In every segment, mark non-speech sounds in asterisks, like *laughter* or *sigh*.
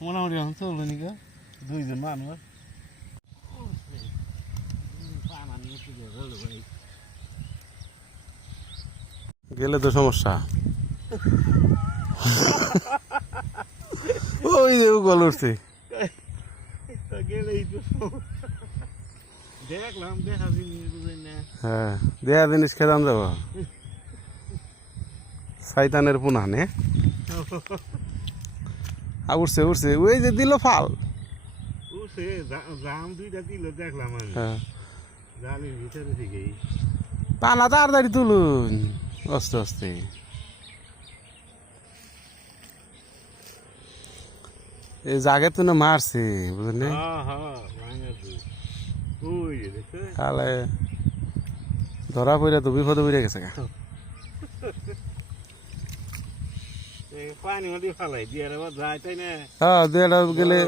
মোটামুটি এখন চলল নিকা? দুইজন মানুষ। গেলে তো সমস্যা। ওই যে গল উঠছে। গেলেই তো দেখলাম দেখা জিনিস হ্যাঁ দেয়া জিনিস খেতাম যাব। সাইতানের পুনা নে? *laughs* আ, উঠছে উঠছে ওই যে দিল ফাল। সে জাম দুইটা দিল দেখলাম আমি। হ্যাঁ। জালের ভিতরে থেকেই পানা তাড়াতাড়ি তুলুন। আস্তে আস্তে এই জাগে তো না মারছে বুঝলেন হ্যাঁ হ্যাঁ তাহলে ধরা পড়ে তো বিপদে পড়ে গেছে গা। *laughs* এ পানি মধ্যে ফালাই দিয়ে রে যায় তাই না হ্যাঁ দেড় গেলে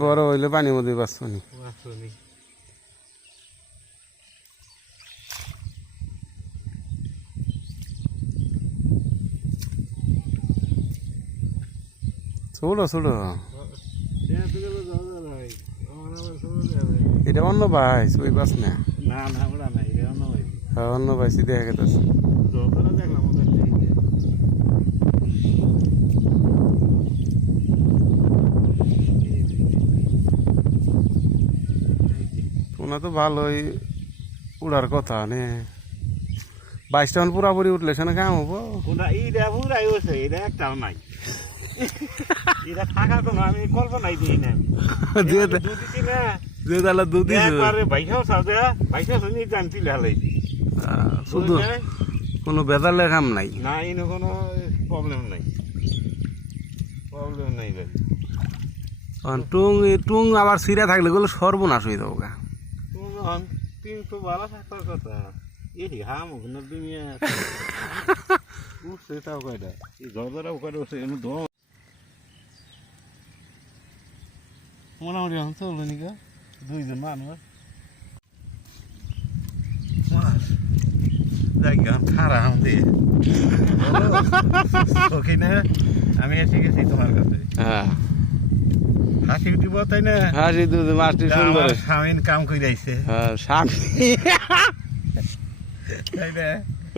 বড় হইলে পানির মধ্যে বাঁচবনি ছোট ছোট এটা অন্য ভাই ওই বাস না না না ওরা নাই অন্য ভাই অন্য ভাই দেখা গেছে জলটা দেখলাম ওদের থেকে তোমরা তো ভালোই উড়ার কথা নে। বাইশটা মান পুরাপুরি উঠলে সেখানে কাম হব। পুরাই এটা একটাও নাই। এটা থাকা তো না আমি কল্পনাই দিই না। *laughs* দিয়ে দুধ দিছি না। দিয়ে তাহলে দুধ দিছে একবারে বাইশাও চাও বাইশাও শুনি জানতি লালাই শুধু কোনো বেদালের কাম নাই। না কোনো প্রবলেম নাই। প্রবলেম নাই ভাই। টুং টুং আবার সিরা থাকলে গুলো সর্বনাশ হয়ে যাব গা। তোমার তিন তো ভালো থাকার কথা। এই হাম ওখানে দুনিয়া উঠছে তাও কয়টা? এই ঝরঝরা ওখানে উঠছে এমন ধোঁয়া মোটামুটি এখন চলল নিকা? দুইজন মানুষ। জায়গা খারা হাম দিয়ে। *laughs* ওখানে আমি এসে গেছি তোমার কাছে। হ্যাঁ। হাসি উঠিব তাই না? হাসি দুধ মাছটি সুন্দর। স্বামীন কাম করে আইছে হ্যাঁ স্বামী। তাই না?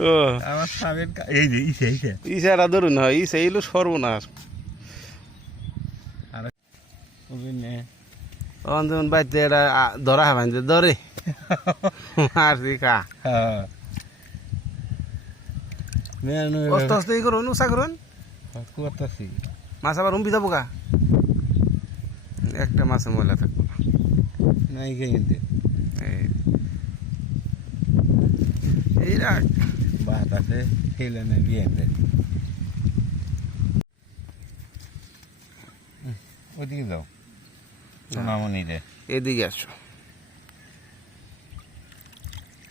ও। আমার স্বামীন এই যে ইসে ইসে। ইসারা ধরুন হয় ইসে এলো সর্বনাশ। বুঝলি অন্তন বাইতে এটা ধরা হবেন যে ধরে। মারছি কা হ্যাঁ। আস্তে ই করুন উষা করুন। করতেছি মাছ আবার উম্পি যাব কা একটা মাছে ময়লা থাকব না। কিন্তু এই। বাত আছে খেলে না বিয়ে ওদিকে যাও। সোনামণি রে। এদিকে আসো।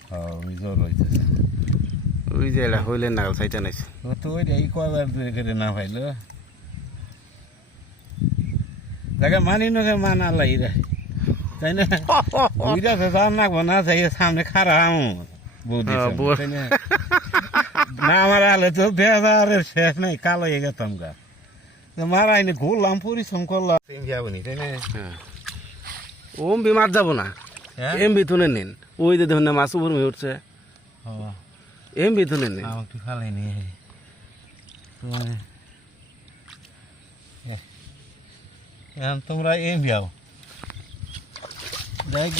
হ্যাঁ ওই জল হইতেছে। ওই যে হইলে নাগাল সাইটা নাইছে। ও তো ওই এই কবার করে না পাইলো? তাকে মানি নকে মানা লাইরা তাই না ওইটা তো জান নাকবো না তাই সামনে খারাপ আমু বৌদি বৌ- না? না আমার আলে তো বেজারের শেষ নাই কালো হয়ে গেতাম গা মারা আইনে ঘুরলাম পরিশ্রম করলাম যাবনি তাই না ওম বিমার যাব না? এম বিথুনে নিন ওই যে না মাছ উপর উঠছে এম বিথুনে নিন আমাকে তুমি এখন তোমরা এম যাও দেখ